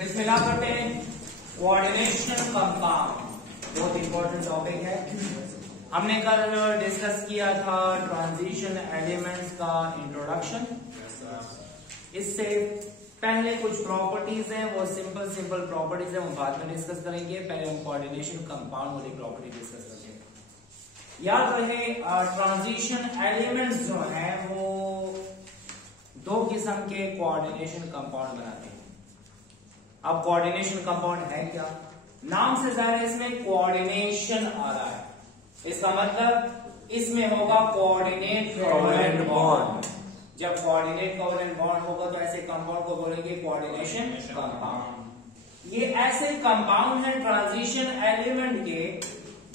बिस्मिल्लाह करते हैं। Coordination compound बहुत इंपॉर्टेंट टॉपिक है। हमने कल डिस्कस किया था ट्रांजिशन एलिमेंट्स का इंट्रोडक्शन। इससे पहले कुछ प्रॉपर्टीज हैं, वो सिंपल प्रॉपर्टीज है, वो बाद में डिस्कस करेंगे। पहले हम कोऑर्डिनेशन कंपाउंड वाली प्रॉपर्टी डिस्कस करेंगे। याद रहे ट्रांजिशन एलिमेंट्स जो हैं वो दो किस्म के कोऑर्डिनेशन कंपाउंड बनाते हैं। अब कोऑर्डिनेशन कंपाउंड है क्या? नाम से जाहिर इसमें कोऑर्डिनेशन आ रहा है, इसका मतलब इसमें होगा कोऑर्डिनेट कोवेलेंट बॉन्ड। जब कोऑर्डिनेट कोवेलेंट बॉन्ड होगा तो ऐसे कंपाउंड को बोलेंगे कोऑर्डिनेशन कंपाउंड। ये ऐसे कंपाउंड है ट्रांजिशन एलिमेंट के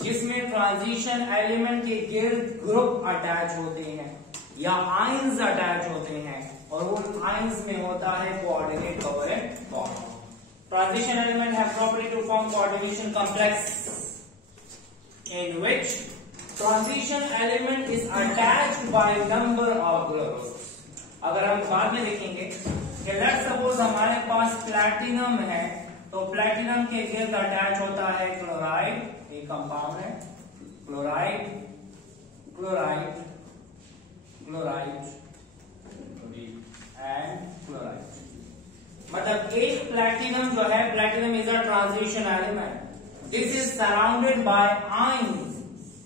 जिसमें ट्रांजिशन एलिमेंट के गिर्द ग्रुप अटैच होते हैं या आयंस अटैच होते हैं और उन आयंस में होता है coordinate covalent bond. Transition element have property to form coordination complex in which transition element is attached by number of groups। अगर हम बाद में देखेंगे कि लेट्स सपोज हमारे पास प्लैटिनम है तो प्लैटिनम के गिर्द अटैच होता है क्लोराइड, एक कंपाउंड है chloride chloride chloride and chloride. मतलब एक प्लैटिनम जो है, platinum is a transition element, this is surrounded by ions.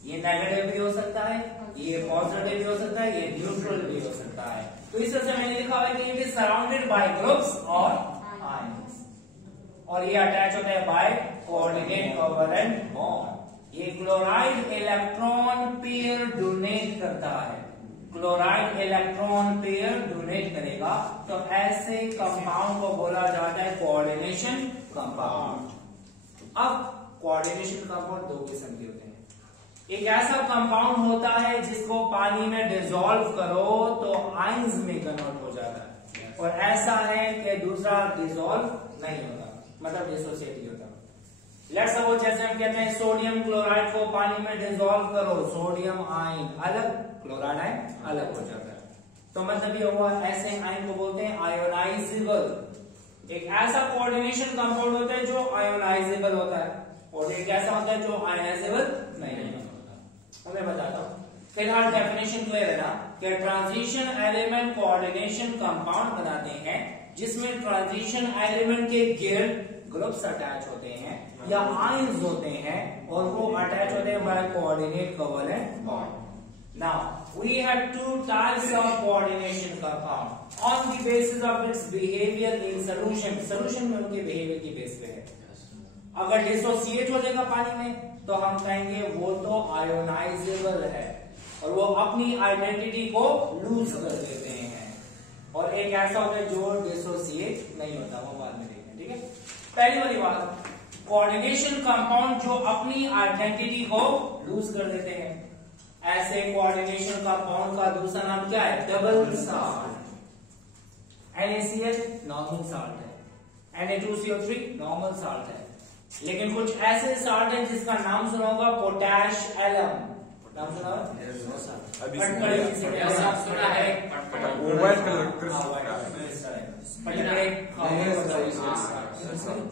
ये नेगेटिव भी हो सकता है, ये पॉजिटिव भी हो सकता है, ये न्यूट्रल भी हो सकता है। तो इस वजह से मैंने लिखा हुआ है कि it is surrounded by groups और आयंस, और ये अटैच होता है बाय कोऑर्डिनेट कोवेलेंट बॉन्ड। ये क्लोराइड इलेक्ट्रॉन पेयर डोनेट करता है, क्लोराइड इलेक्ट्रॉन पेयर डोनेट करेगा, तो ऐसे कंपाउंड को बोला जाता है कोऑर्डिनेशन कंपाउंड। अब कोऑर्डिनेशन कंपाउंड दो किस्म के होते हैं। एक ऐसा कंपाउंड होता है जिसको पानी में डिसॉल्व करो तो आयंस में कन्वर्ट हो जाता है, और ऐसा है कि दूसरा डिसॉल्व नहीं होता, मतलब डिसोसिएट नहीं होता। लेट्स सपोज जैसे हम कहते हैं सोडियम क्लोराइड को पानी में डिसॉल्व करो, सोडियम आयन अलग, क्लोराइड आयन अलग हो जाता है। तो मतलब ये हुआ ऐसे आयन को बोलते हैं आयोनाइजेबल। एक ऐसा कोऑर्डिनेशन कंपाउंड होता है जो आयोनाइजेबल होता है, और एक ऐसा होता है जो आयोनाइजेबल नहीं होता। मैं बताता हूँ, फिलहाल डेफिनेशन क्लियर है ना कि ट्रांजिशन एलिमेंट कोऑर्डिनेशन कंपाउंड बनाते हैं जिसमें ट्रांजिशन एलिमेंट के गिर्द ग्रुप्स अटैच होते हैं या आयंस होते हैं, और वो अटैच होते हैं by coordinate covalent bond. Now we have two types of coordination compound on the basis of its behavior in solution। Solution में उनके behavior की बेस पे है। अगर डिसोसिएट हो जाएगा पानी में तो हम कहेंगे वो तो आयोनाइजेबल है और वो अपनी आइडेंटिटी को लूज कर देते हैं, और एक ऐसा होता है जो डिसोसिएट नहीं होता, वो बाद में देखें। ठीक है, पहली वाली बात, कोऑर्डिनेशन कंपाउंड जो अपनी आइडेंटिटी को लूज कर देते हैं, ऐसे कोऑर्डिनेशन कंपाउंड का दूसरा नाम क्या है? Double salt. NaCl normal salt है, Na2CO3 नॉर्मल साल्ट है, लेकिन कुछ ऐसे साल्ट है जिसका नाम सुना होगा पोटैश एलम। नाम सुना होगा? सुना है,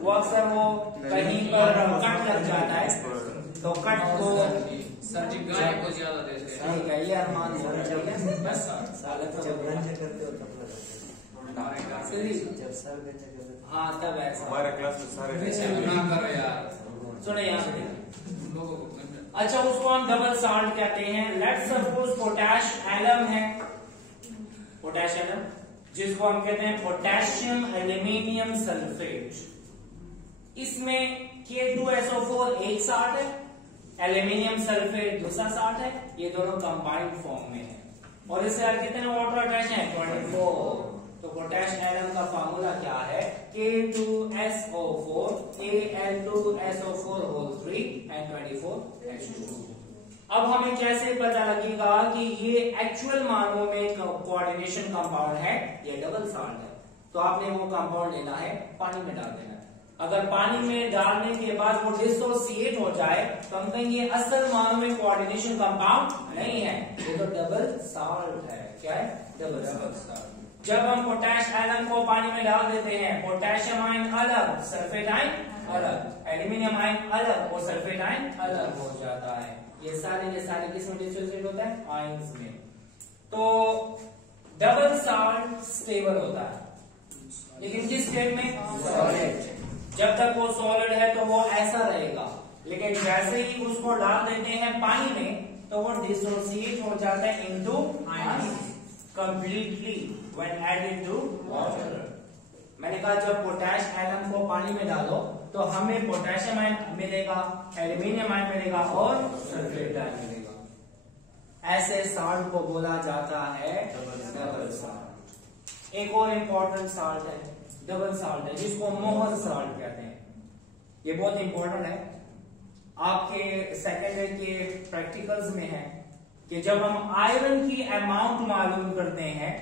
वो अक्सर वो कहीं पर कट लग जाता है तो कट को सर्टिफिकेट को ज्यादा देते हैं। ये अरमान बस जब रंज करते हो तब हाँ तब ऐसा हमारे क्लास में सारे ना करो यार। सुनो यहाँ, अच्छा उसको हम डबल साल्ट कहते हैं। लेट्स सपोज पोटैश एलम है, पोटैश एलम जिसको हम कहते हैं पोटेशियम एल्यूमिनियम सल्फेट। इसमें K2SO4 एक साल्ट है, एल्यूमिनियम सल्फेट दूसरा साल्ट है, ये दोनों कंबाइंड फॉर्म में है, और इससे कितने वाटर अटैच है? 24। तो पोटैश एलम का फार्मूला क्या है? K2SO4 Al2SO4 whole 3 and 24H2। अब हमें कैसे पता लगेगा कि ये एक्चुअल मानों में कोऑर्डिनेशन कंपाउंड है या डबल साल्ट है? तो आपने वो कंपाउंड लेना है, पानी में डाल देना है। अगर पानी में डालने के बाद वो डिसोसिएट हो जाए तो हम कहेंगे असल मानों में कोऑर्डिनेशन कंपाउंड नहीं है, ये तो डबल साल्ट है। क्या है? Double salt. जब हम पोटैश आयन को पानी में डाल देते हैं, पोटेशियम आयन अलग, सल्फेट आयन अलग, एल्यूमिनियम आयन अलग और सल्फेट आयन अलग हो जाता है। ये सारे किसमें डिसोसिएट होता है? आयंस में। तो डबल साल्ट स्टेबल होता है, लेकिन किस स्टेट में? सॉलिड। जब तक वो सॉलिड है तो वो ऐसा रहेगा, लेकिन जैसे ही उसको डाल देते हैं पानी में तो वो डिसोसिएट हो जाता है into ions completely when added to water. मैंने कहा जब पोटैश आयन को पानी में डालो तो हमें पोटेशियम आयन मिलेगा, एल्यूमिनियम आयन मिलेगा और सल्फेट आयन मिलेगा। ऐसे साल्ट को बोला जाता है डबल साल्ट। एक और इंपॉर्टेंट साल्ट है, डबल साल्ट है, जिसको मोहर साल्ट कहते हैं। ये बहुत इंपॉर्टेंट है, आपके सेकेंडरी के प्रैक्टिकल्स में है कि जब हम आयरन की अमाउंट मालूम करते हैं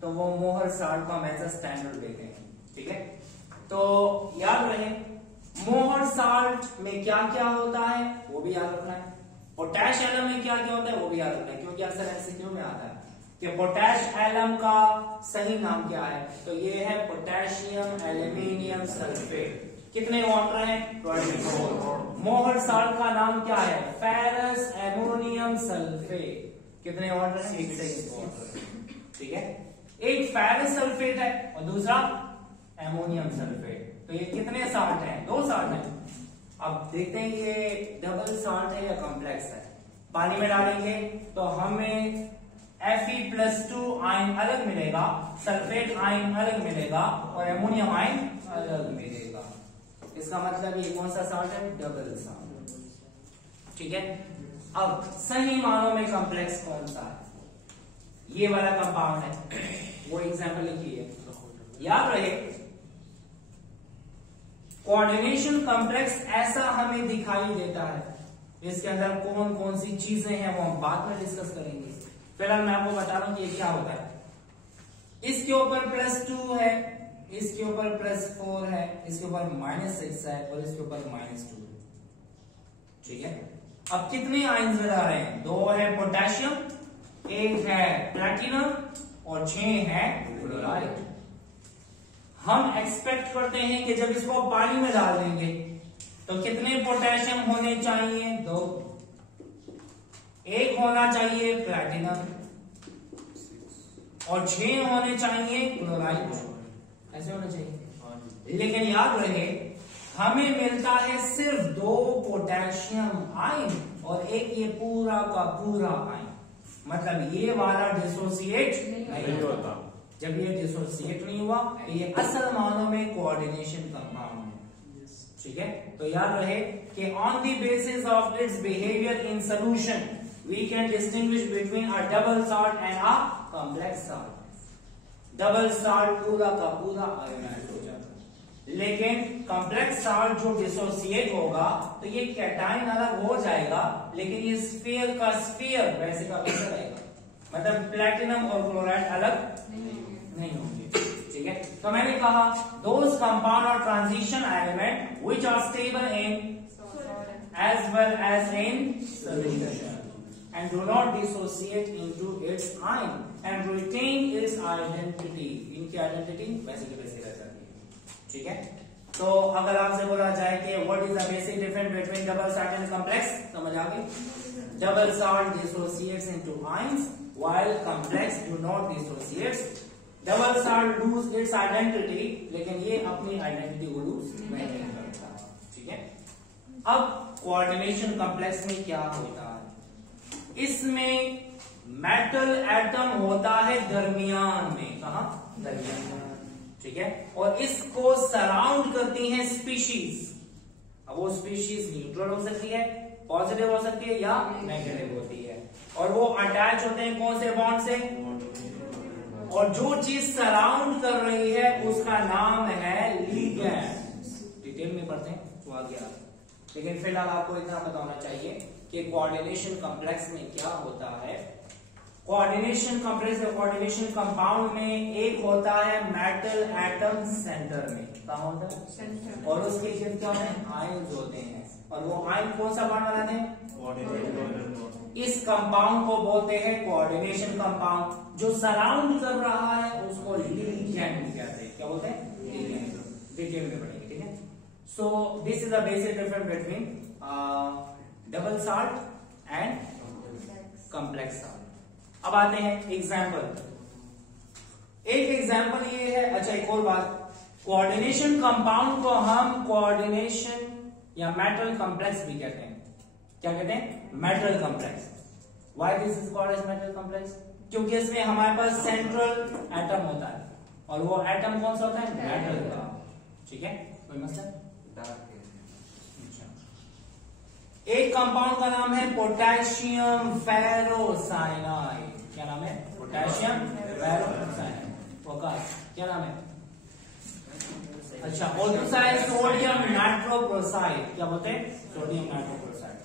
तो वो मोहर साल्ट का हम एज स्टैंडर्ड देते हैं। ठीक है, तो याद रहे मोहर साल्ट में क्या क्या होता है वो भी याद रखना है, पोटैश एलम में क्या क्या होता है वो भी याद रखना है, क्योंकि अक्सर एमसीक्यू में आता है कि पोटैश एलम का सही नाम क्या है। तो ये है पोटेशियम एल्यूमिनियम सल्फेट। कितने वाटर हैं? 24। मोहर साल्ट का नाम क्या है? Ferrous ammonium sulphate. कितने वाटर हैं? 6 वाटर। ठीक है, एक फेरस सल्फेट है और दूसरा एमोनियम सल्फेट। तो ये कितने साल्ट हैं? 2 साल्ट हैं। अब देखते हैं ये डबल साल्ट है या कॉम्प्लेक्स है। पानी में डालेंगे तो हमें Fe+2 आयन अलग मिलेगा, सल्फेट आयन अलग मिलेगा और एमोनियम आयन अलग मिलेगा। इसका मतलब ये कौन सा साल्ट है? Double salt. ठीक है, अब सही मानों में कॉम्प्लेक्स कौन सा है? ये वाला कंपाउंड है, वो एग्जाम्पल लिखिए। याद रहे कोऑर्डिनेशन कॉम्प्लेक्स ऐसा हमें दिखाई देता है, इसके अंदर कौन कौन सी चीजें हैं वो हम बाद में डिस्कस करेंगे। फिलहाल मैं आपको बता रहा हूं कि ये क्या होता है। इसके ऊपर +2 है, इसके ऊपर +4 है, इसके ऊपर -6 है और इसके ऊपर -2 है। ठीक है, अब कितने आयन्स आ रहे हैं? 2 है पोटेशियम, 1 है प्लैटिनम और 6 है क्लोराइड। हम एक्सपेक्ट करते हैं कि जब इसको पानी में डाल देंगे तो कितने पोटेशियम होने चाहिए? 2। 1 होना चाहिए प्लैटिनम और 6 होने चाहिए क्लोराइड। ऐसे होना चाहिए, लेकिन याद रहे हमें मिलता है सिर्फ 2 पोटेशियम आयन और 1 ये पूरा का पूरा आयन। मतलब ये वाला डिसोसिएट नहीं होता। जब ये डिसोसिएट नहीं हुआ तो ये असल मानों में कोऑर्डिनेशन कंपाउंड है। ठीक है, तो याद रहे कि on the basis of its behaviour in solution we can distinguish between a double salt and a complex salt. Double salt पूरा का पूरा आयोनाइज हो जाता है, लेकिन कॉम्प्लेक्स सॉल्ट जो डिसोसिएट होगा तो ये कैटायन अलग हो जाएगा, लेकिन ये स्फीयर का स्फीयर वैसे का वैसा रहेगा। मतलब प्लैटिनम और क्लोराइड अलग नहीं होंगे। ठीक है, तो मैंने कहा दोज कंपाउंड और transition element which are stable in as well as in solution and do not dissociate into its ion and retain its identity. इनकी आइडेंटिटी वैसे की वैसे रह जाती है। ठीक है, तो अगर आपसे बोला जाए कि what is the basic difference between double salt and complex, समझ आ गई? Double salt dissociates into ions while complex do not dissociates. Double salt lose its identity, लेकिन ये अपनी आइडेंटिटी को लूज नहीं करता। ठीक है, अब कोऑर्डिनेशन कॉम्प्लेक्स में क्या होता है? इसमें मेटल एटम होता है दरमियान में। कहा? दरमियान। ठीक है, और इसको सराउंड करती हैं स्पीशीज। अब वो स्पीशीज न्यूट्रल हो सकती है, पॉजिटिव हो सकती है या नेगेटिव होती है, और वो अटैच होते हैं कौन से बॉन्ड से? और जो चीज सराउंड कर रही है उसका नाम है लिगैंड। डिटेल में पढ़ते हैं तो आ गया, लेकिन फिलहाल आपको इतना पता होना चाहिए कि कोऑर्डिनेशन कॉम्प्लेक्स में क्या होता है। कोऑर्डिनेशन कॉम्प्लेक्स या कोऑर्डिनेशन कंपाउंड में एक होता है मेटल एटम सेंटर में। कहा होता है? सेंटर। और उसके इर्द क्या होते हैं? आयंस होते हैं। और वो आयन कौन सा बॉन्ड बनाते हैं? इस कंपाउंड को बोलते हैं कोऑर्डिनेशन कंपाउंड। जो सराउंड कर रहा है उसको लिगैंड कहते हैं। क्या बोलते हैं? लिगैंड। डिटेल में पढ़ेंगे, ठीक है। So this is the basic difference between double salt and complex salt. अब आते हैं एग्जाम्पल। एक एग्जाम्पल ये है। अच्छा, एक और बात, कोऑर्डिनेशन कंपाउंड को हम कोऑर्डिनेशन या मेटल कॉम्प्लेक्स भी कहते हैं। क्या कहते हैं? Metal complex. Why this is called as metal complex? क्योंकि इसमें हमारे पास सेंट्रल एटम होता है और वो एटम कौन सा होता है? मेटल का। ठीक है, कोई मसला? एक कंपाउंड का नाम है पोटेशियम फेरोसाइनाइड। क्या नाम है? Potassium ferrocyanide. क्या नाम है? अच्छा, और दूसरा है सोडियम नाइट्रोक्लोराइड। क्या बोलते हैं? Sodium nitrochloride.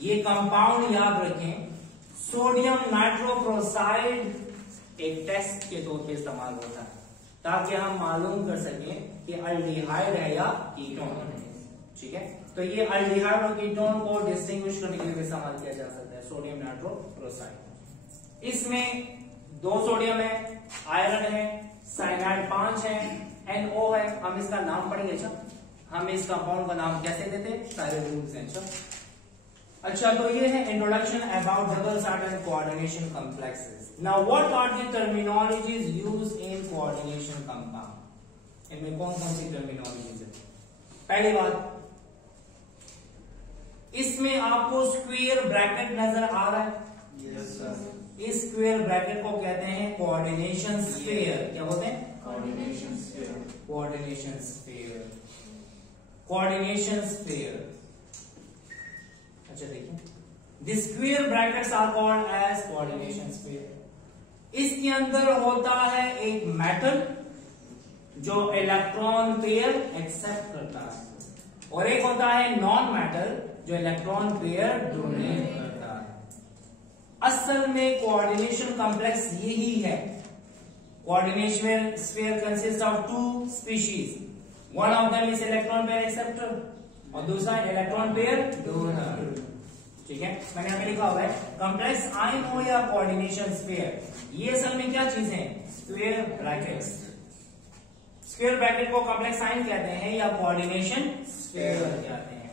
ये कंपाउंड याद रखें, सोडियम नाइट्रोक्लोराइड एक टेस्ट के तौर पे इस्तेमाल होता है ताकि हम मालूम कर सकें कि अल्डिहाइड है या कीटोन है। ठीक है, तो ये अल्डिहाइड और कीटोन को डिस्टिंग्विश करने के लिए इस्तेमाल किया जा सकता है सोडियम नाइट्रोक्लोराइड। इसमें 2 सोडियम है, आयरन है, साइनाइड 5 है, NO है। हम इसका नाम पढ़ेंगे। अच्छा, हम इस कंपाउंड का नाम कैसे देते हैं? सारे रूल्स हैं। अच्छा, तो ये है introduction about double salt and coordination complexes. Now what are the terminologies used in coordination compound? इनमें कौन कौन सी टर्मिनोलॉजीज है? पहली बात, इसमें आपको स्क्वायर ब्रैकेट नजर आ रहा है? Yes sir. इस स्क्वायर ब्रैकेट को कहते हैं कोऑर्डिनेशन स्फीयर। क्या बोलते हैं? Coordination sphere. Coordination sphere. Coordination sphere. अच्छा, देखिए, the square brackets are called as coordination sphere. इसके अंदर होता है एक मेटल जो इलेक्ट्रॉन पेयर एक्सेप्ट करता है और एक होता है नॉन मेटल जो इलेक्ट्रॉन पेयर डोनेट करता है। असल में कोऑर्डिनेशन कॉम्प्लेक्स यही है। Coordination sphere consist of 2 species. One of them is electron pair acceptor और दूसरा इलेक्ट्रॉन पेयर डोनर। ठीक है, मैंने यहाँ पे लिखा हुआ है कॉम्प्लेक्स आयन हो या कोऑर्डिनेशन स्फीयर, ये असल में क्या चीजें हैं? Square brackets. स्क्वायर ब्रैकेट को कॉम्प्लेक्स आयन कहते हैं या कोऑर्डिनेशन स्फीयर कहते हैं,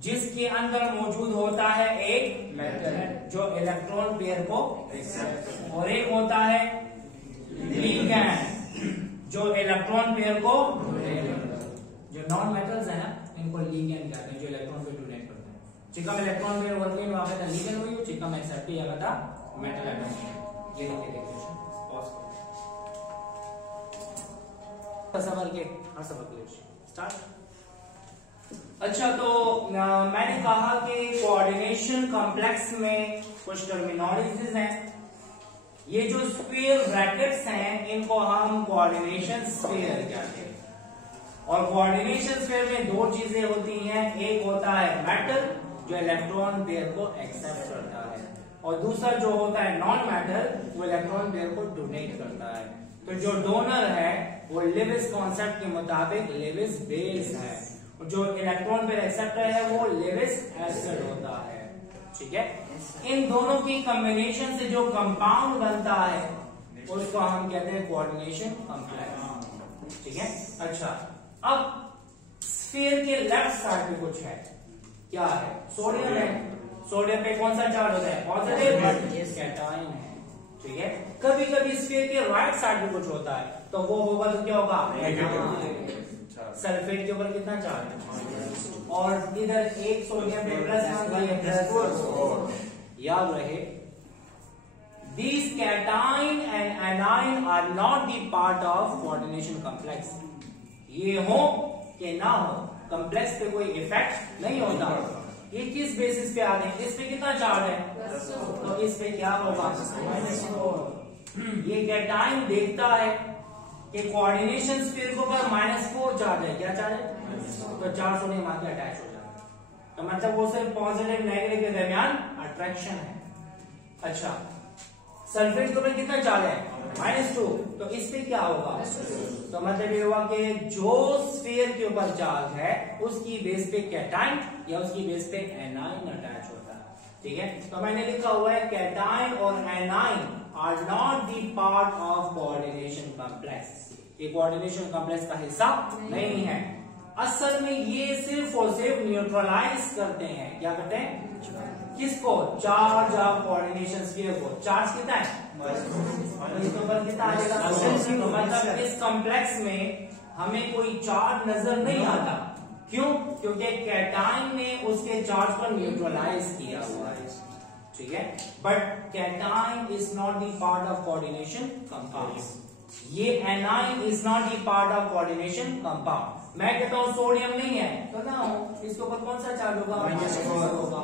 जिसके अंदर मौजूद होता है एक मेटल जो इलेक्ट्रॉन पेयर को एक्सेप्ट और एक होता है लिगैंड जो इलेक्ट्रॉन पेयर को डोनेट करता है। जो नॉन मेटल्स है ना, इनको लिगैंड कहते हैं जो इलेक्ट्रॉन पेयर डोनेट करते हैं। चिकम इलेक्ट्रॉन पेयर वर्किंग वहां पे लिगैंड हुई, चिकम एक्सेप्ट किया था मेटल एटम। ये देखिए डेफिनेशन पॉज करो समझ के हर सबक ले स्टार्ट। अच्छा, तो मैंने कहा कि कोऑर्डिनेशन कॉम्प्लेक्स में कुछ टर्मिनोलॉजीज हैं। ये जो स्क्वायर ब्रैकेट्स हैं इनको हम कोऑर्डिनेशन स्फीयर कहते हैं और कोऑर्डिनेशन स्फीयर में 2 चीजें होती हैं। एक होता है मेटल जो इलेक्ट्रॉन पेयर को एक्सेप्ट करता है और दूसरा जो होता है नॉन मेटल जो इलेक्ट्रॉन पेयर को डोनेट करता है। तो जो डोनर है वो लेविस कॉन्सेप्ट के मुताबिक लेविस बेस है और जो इलेक्ट्रॉन पेयर एक्सेप्टर है वो लेविस एसिड होता है। ठीक है, इन दोनों की कॉम्बिनेशन से जो कंपाउंड बनता है उसको हम कहते हैं कोऑर्डिनेशन कॉम्प्लेक्स। ठीक है, अच्छा, अब स्फीयर के लेफ्ट साइड पे कुछ है, क्या है? सोडियम है। सोडियम पे कौन सा चार्ज होता है? पॉजिटिव, बट ये कैटायन है। ठीक है, कभी कभी स्फीयर के राइट साइड पे कुछ होता है तो वो होगा तो क्या होगा? नेगेटिव। सल्फेट के ऊपर कितना चार्ज है और इधर एक सोडियम पे प्लस। याद रहे, these cation and anion are not the part of coordination complex। ये हो कि ना हो, कॉम्प्लेक्स पे कोई इफेक्ट नहीं होता। ये किस बेसिस पे आते हैं? इस पे कितना चार्ज है तो इस पे क्या होगा? -4। ये कैटायन देखता है कि कोऑर्डिनेशन स्फीयर के ऊपर -4 चार्ज है। क्या चार्ज है? तो 4 सोडियम आके अटैच हो जाता है। तो मतलब वो सिर्फ पॉजिटिव नेगेटिव के दरमियान अट्रैक्शन है। अच्छा, सल्फेट के ऊपर कितना चार्ज है? -2, तो इस पे क्या होगा? तो मतलब ये हुआ कि जो स्फीयर के ऊपर चार्ज है उसकी बेस पे कैटाइन या उसकी बेस पे एनाइन अटैच होता है। ठीक है, तो मैंने लिखा हुआ है कैटाइन और anion are not the part of coordination complex. ये कोऑर्डिनेशन कॉम्प्लेक्स का हिस्सा नहीं है। असल में ये सिर्फ और सिर्फ न्यूट्रलाइज करते हैं। क्या करते हैं? किसको? चार्ज ऑफ कोऑर्डिनेशन स्फीयर को। चार्ज कितना है? इसके ऊपर कितना आ जाएगा? तो मतलब इस कॉम्प्लेक्स में हमें कोई चार्ज नजर नहीं आता। क्यों? क्योंकि कैटाइन ने उसके चार्ज को न्यूट्रलाइज किया हुआ है। ठीक है, but cation is not the part of coordination compound. ये anion is not the part of coordination compound. मैं कहता हूं सोडियम नहीं है तो ना हो, इसके ऊपर कौन सा चार्ज होगा? -4 होगा।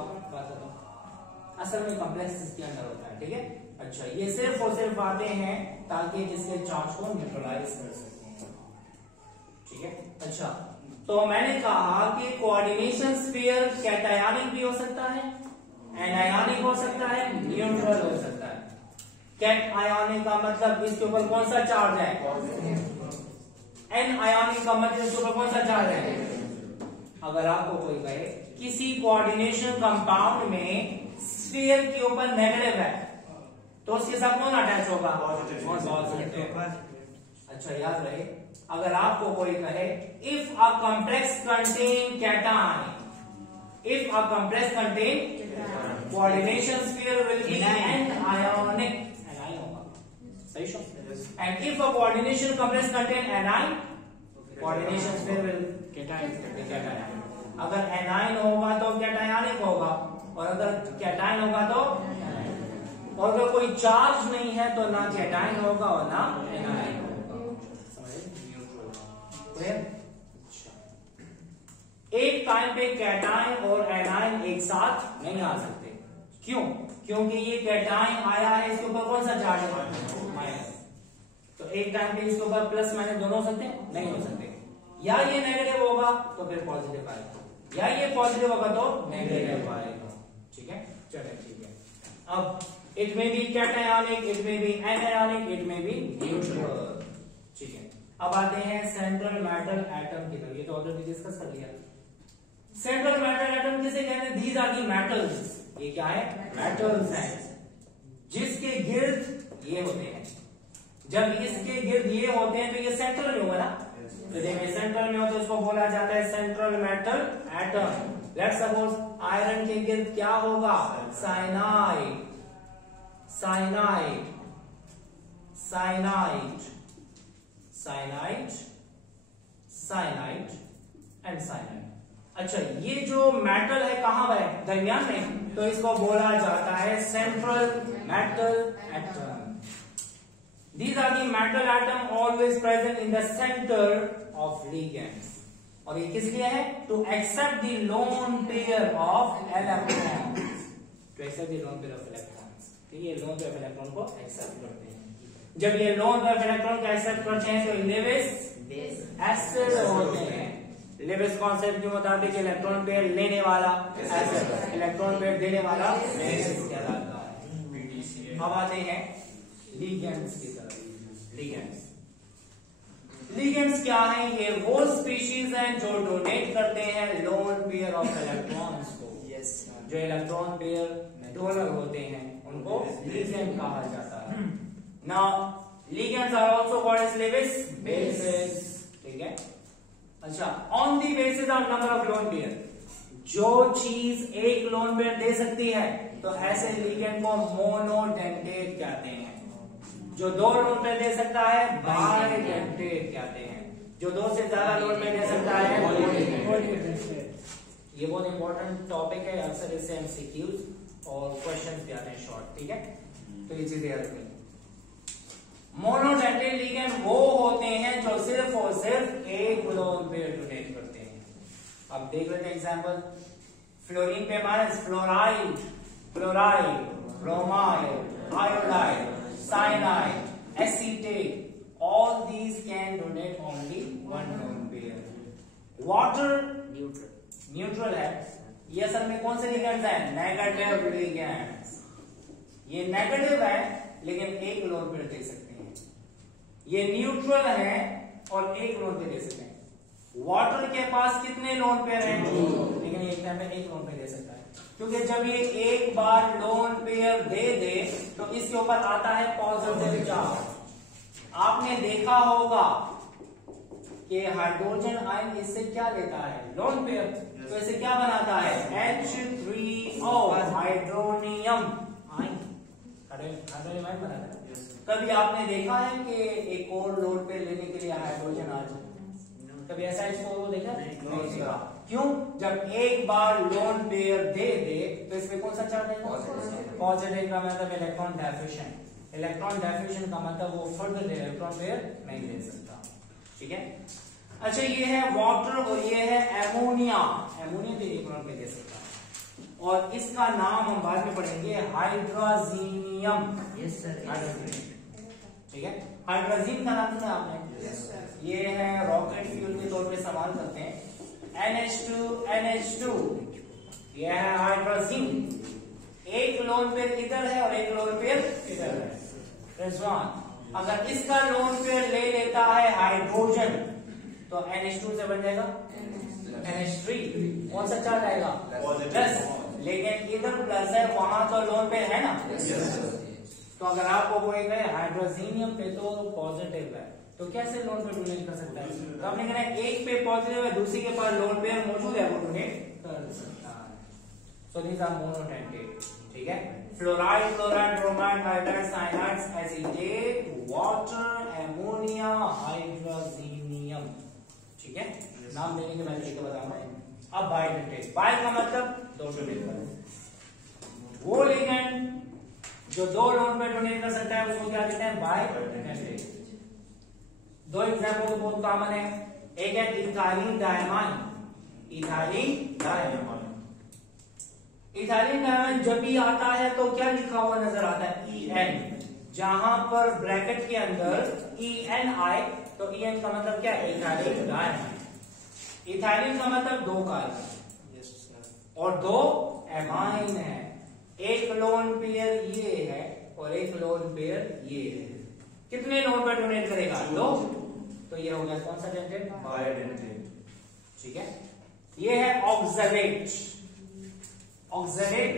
असल में कॉम्प्लेक्स इसके अंदर होता है। ठीक है, अच्छा, ये सिर्फ और सिर्फ आते हैं ताकि इसके चार्ज को न्यूट्रलाइज कर सकें। ठीक है, अच्छा, तो मैंने कहा कि कोऑर्डिनेशन स्फीयर कैटायनिक भी हो सकता है, एनायनिक हो सकता है, न्यूट्रल हो सकता है। कैट आयोनिक का मतलब इसके ऊपर कौन सा चार्ज है? एन आयोनिक का मतलब इसके ऊपर कौन सा चार्ज है? अगर आपको कोई कहे किसी कोऑर्डिनेशन कंपाउंड में स्फीयर के ऊपर नेगेटिव है तो उसके साथ कौन अटैच होगा? पॉजिटिव। अच्छा, याद रहे, अगर आपको कोई कहे if a complex contain cation, if a complex contain coordination sphere will be an anionic, anion होगा। सही show. And if a coordination complex contain anion, coordination sphere will cation. अगर एनाइन होगा तो कैटायनिक होगा, और अगर कैटायन होगा तो, और अगर कोई चार्ज नहीं है तो ना कैटायन होगा और ना एनाइन होगा। एक टाइम पे कैटायन और एनाइन एक साथ नहीं आ सकते। क्यों? क्योंकि ये कैटायन आया है, इसके ऊपर कौन सा चार्ज है? माइनस। तो एक टाइम पे इसके ऊपर प्लस माइनस दोनों हो सकते हैं? नहीं हो सकते। या ये नेगेटिव होगा तो फिर पॉजिटिव आएगा, या ये पॉजिटिव होगा तो नेगेटिव आएगा। ठीक है, चलिए ठीक है। अब इट में बी कैटायनिक, इट में बी एनायनिक, इट में बी न्यूट्रल। ठीक है, अब आते हैं सेंट्रल मेटल एटम की तरफ। ये तो ऑलरेडी डिस्कस कर लिया। सेंट्रल मेटल एटम किसे कहते हैं? These are the metals. ये क्या है? मेटल्स हैं जिसके गिर्द ये होते हैं। जब इसके गिर्द ये होते हैं तो ये सेंट्रल में होगा ना, तो जब ये सेंट्रल में हो तो इसको बोला जाता है central metal atom. Let's suppose iron के गिर्द क्या होगा? Cyanide, cyanide, cyanide, cyanide, cyanide and cyanide. अच्छा, ये जो मेटल है कहां है? दरमियान में, तो इसको बोला जाता है central metal atom. These are the metal atom always present in the center of ligands. और ये किस लिए है? To accept the lone pair of electrons. To accept the lone pair of electrons. ठीक है, ये lone pair of electron को accept करते हैं। जब ये lone pair of electron को accept करते हैं तो Lewis acid होते हैं। Lewis कॉन्सेप्ट के मुताबिक इलेक्ट्रॉन पेयर लेने वाला एसिड, इलेक्ट्रॉन पेयर देने वाला बेस कहलाता है। अब आते हैं लिगेंड्स की तरफ। लिगेंड्स क्या है? ये वो स्पीशीज हैं जो डोनेट करते हैं लोन पेयर ऑफ इलेक्ट्रॉन्स को। जो इलेक्ट्रॉन पेयर डोनर होते हैं उनको लिगेंड कहा जाता है। Now ligands are also called as Lewis bases. ठीक है, अच्छा, on the basis of number of lone pair, जो चीज एक लोन पेयर दे सकती है तो ऐसे लिगेंड को मोनोडेंटेट कहते हैं। जो दो लोन पेयर दे सकता है बाइडेंटेट कहते हैं। जो दो से ज्यादा लोन पेयर दे सकता है पॉलीडेंटेट। ये बहुत इंपॉर्टेंट टॉपिक है, अक्सर इससे एमसीक्यूज और क्वेश्चंस भी आते हैं शॉर्ट। ठीक है, तो ये चीजें याद रखें। मोनोडेंटेट लिगेंड वो होते हैं जो सिर्फ और सिर्फ एक लोन पेयर डोनेट करते हैं। अब देख लेते हैं एग्जांपल। फ्लोरीन पे minus, fluoride, fluoride, bromide, iodide, cyanide, acetate, all these can donate only one lone pair. Water neutral है। ये असल में कौन से लिगेंड्स हैं? Negative ligands. ये नेगेटिव है लेकिन एक लोन पेयर दे सकते हैं। ये न्यूट्रल है और एक लोन पेयर दे सकते हैं। वाटर के पास कितने लोन पेयर हैं? लेकिन एक टाइम में एक लोन पेयर दे सकता है, क्योंकि जब ये एक बार लोन पेयर दे दे तो इसके ऊपर आता है पॉजिटिव चार्ज। आपने देखा होगा कि हाइड्रोजन आयन इससे क्या लेता है? Lone pair. तो इसे क्या बनाता है? H3O hydronium ion, hydronium ion बनाता है। कभी आपने देखा है कि एक और लोन पेयर लेने के लिए हाइड्रोजन आ जाए? कभी ऐसा इसको देखा? नहीं देखा। क्यों? जब एक बार लोन पेयर दे दे तो इसमें कौन सा चार्ज आएगा? पॉजिटिव का मतलब इलेक्ट्रॉन डेफिशिएंट। इलेक्ट्रॉन डेफिशिएंट का मतलब वो फर्दर इलेक्ट्रॉन पेयर नहीं दे सकता। ठीक है। अच्छा, ये है वाटर और ये है एमोनिया। एमोनिया भी एक लोन पेयर दे सकता है और इसका नाम हम बाद में पढ़ेंगे, हाइड्रोजीनियम। Yes sir. ठीक है। हाइड्रोजीन का नाम सुना आपने? ये है रॉकेट फ्यूल के तौर पे इस्तेमाल करते हैं। NH2 ये है हाइड्रोजीन। एक लोन पेयर इधर है और एक लोन पेयर इधर है। रिजवान, अगर इसका लोन पेयर ले लेता है हाइड्रोजन तो NH2 से बन जाएगा NH3। कौन सा चार्ज आएगा? प्लस। लेकिन इधर प्लस है, वहां तो लोन पेयर है ना। तो अगर आपको कोई कहे हाइड्रोजीनियम पे तो पॉजिटिव है तो कैसे लोन पेयर डोनेट कर सकता है? तो आपने कहना एक पे पॉजिटिव है, दूसरी के पास लोन पेयर मौजूद है, वो डोनेट कर सकता है। So these are monodentate. ठीक है। Fluoride, chloride, bromide, hydride, cyanides, acetate, water, ammonia, hydrogenium. ठीक है। नाम देने के मैं तरीके बताऊंगा। अब बाइडेंटेट। बाइ का मतलब दो डोनेट कर। वो लिगेंड जो दो लोन पेयर डोनेट कर सकता है उसको क्या कहते हैं? बाइडेंटेट। दो एग्जाम्पल तो बहुत कॉमन है। एक है ethylene diamine. Ethylene diamine. Ethylene diamine जब भी आता है तो क्या लिखा हुआ नजर आता है? EN। जहां पर ब्रैकेट के अंदर EN आए तो EN का मतलब क्या है? Ethylene diamine. इथाइलिन का मतलब दो कार्बन और दो एमाइन है। एक लोन पेयर ये है और एक लोन पेयर ये है। कितने लोन पेयर डोनेट करेगा? दो। तो ये हो गया कौन सा डेंटेट? बाइडेंटेट। ठीक है। ये है ऑक्सलेट। ऑक्सलेट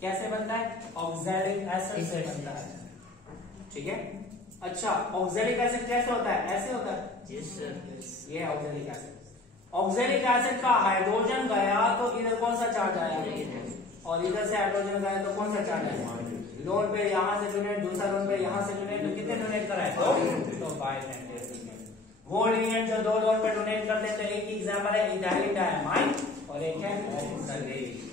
कैसे बनता है? ऑक्सैलिक एसिड से बनता है। ठीक है। अच्छा, ऑक्सैलिक एसिड कैसे होता है? ऐसे होता है। Yes sir. ये है ऑक्सैलिक एसिड। ऑक्सैलिक एसिड का हाइड्रोजन गया तो इधर कौन सा चार्ज आया? और इधर से हाइड्रोजन गया तो कौन सा चार्ज आया? लोन पे यहां से डोनेट, दूसरा लोन पे यहां से डोनेट, तो कितने डोनेट कराए? तो बाइडेंटेट। वो लिगेंड जो दो लोन पे डोनेट करते हैं, तो एक ही एग्जांपल है इथाइलिन डायमाइन और एक है ऑक्सलेट।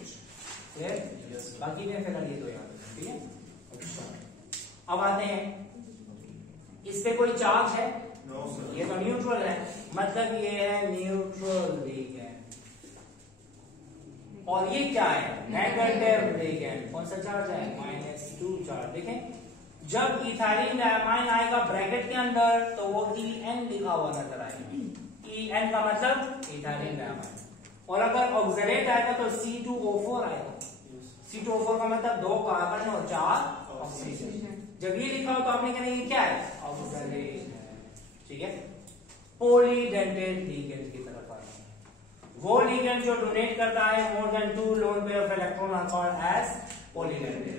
बाकी में फिर ये दो याद। ठीक है। अच्छा, अब आते हैं, इस पे कोई चार्ज है? ये तो न्यूट्रल है, मतलब ये है न्यूट्रल लिगेंड। और ये क्या है? Negative ligand. कौन सा चार्ज है? -2 चार्ज। देखें, जब इथाइलिन डायमाइन आएगा ब्रैकेट के अंदर तो वो EN लिखा हुआ नजर आएगा। EN का मतलब इथाइलिन डायमाइन। और अगर ऑक्सलेट आएगा तो C2O4 आएगा। C2O4 का मतलब दो कार्बन और 4 ऑक्सीजन। जब ये लिखा हो तो आपने कहना ये क्या है? ऑक्सलेट है। ठीक है। पॉलीडेंटेट लिगेंड की तरफ आए। वो लिगेंड जो डोनेट करता है more than 2 lone pair of electron are called as polydentate.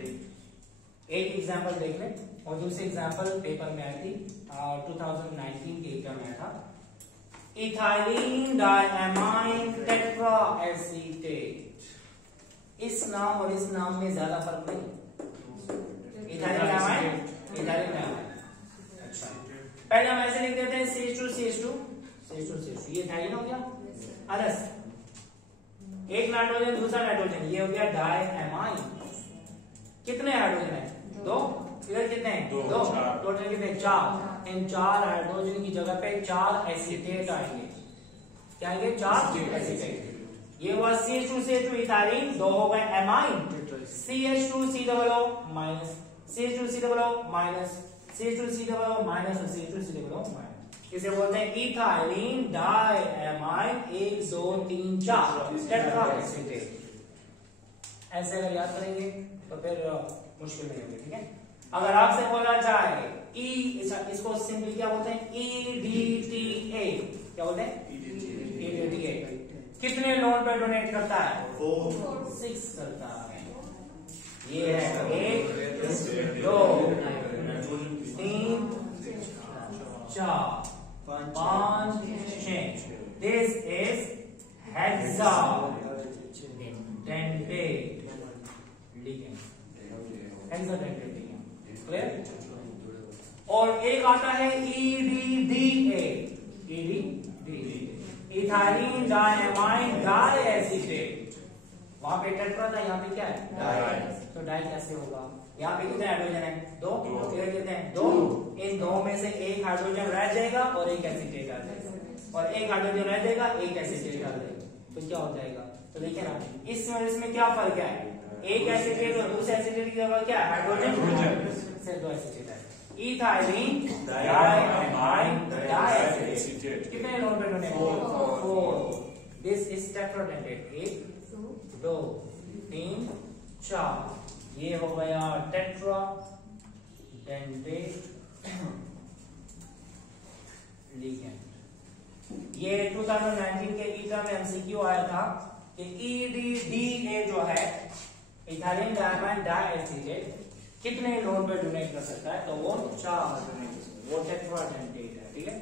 एक एग्जांपल देख लें और दूसरी एग्जांपल पेपर में आई थी 2019 के एग्जाम में आया था। Ethylene diamine tetra acetate. इस नाम और इस नाम में ज्यादा फर्क नहीं। Ethylene diamine, ethylene diamine. अच्छा, पहले हम ऐसे लिख देते हैं CH2CH2 ये इथाइलिन हो गया। अलस एक नाइट्रोजन दूसरा नाइट्रोजन, ये हो गया डायमाइन। कितने हाइड्रोजन है? दो। इधर कितने हैं? दो। टोटल कितने? 4। इन 4 हाइड्रोजन की जगह पे 4 एसीटेट आएंगे। क्या आएंगे? 4 एसीटेट। ये हुआ CH2CH2 इथाइलिन, दो हो गए amine. CH2COO minus, CH2COO minus, CH2COO minus और CH2COO माइनस। इसे बोलते हैं इथाइलिन डायमाइन 1 2 3 4 टेट्रा एसीटेट। ऐसे अगर याद करेंगे तो फिर मुश्किल नहीं होगी। ठीक है। अगर आपसे बोला जाए इसको सिंपली क्या बोलते हैं, EDTA, क्या बोलते हैं, EDTA कितने लोन पे डोनेट करता है, 6 करता है। ये है 1 2 3 4 5 6। This is hexadentate ligand, hexadentate ligand, clear. और एक आता है EDDA, ethylene diamine di acetate. वहां पे टेट्रा था, यहाँ पे क्या है, डाई। तो डाई कैसे होगा, यहाँ पे कितने हाइड्रोजन है, 2, कितने हैं, 2। इन 2 में से एक हाइड्रोजन रह जाएगा और एक एसीटेट आ जाएगा, और एक हाइड्रोजन रह जाएगा, एक एसीटेट आ जाएगा, तो क्या हो जाएगा। तो देखिए ना, इसमें क्या फर्क है, एक एसीटेट और दूसरे एसीटेट की जगह क्या है, हाइड्रोजन से 2 एसीटेट है। इथाइलिन डायमाइन डाई एसीटेट कितने लोन पे डोनेट, 4। This is tetradentate, 1 2 3 4। ये हो गया टेट्राडेंटेट लिगेंड। ये 2019 के ईटा में एमसीक्यू आया था कि EDDA जो है, इथाइलिन डायमाइन डाई एसीटेट, कितने लोन पे डोनेट कर सकता है, तो वो 4 डोनेट, वो टेट्राडेंटेट है, ठीक है।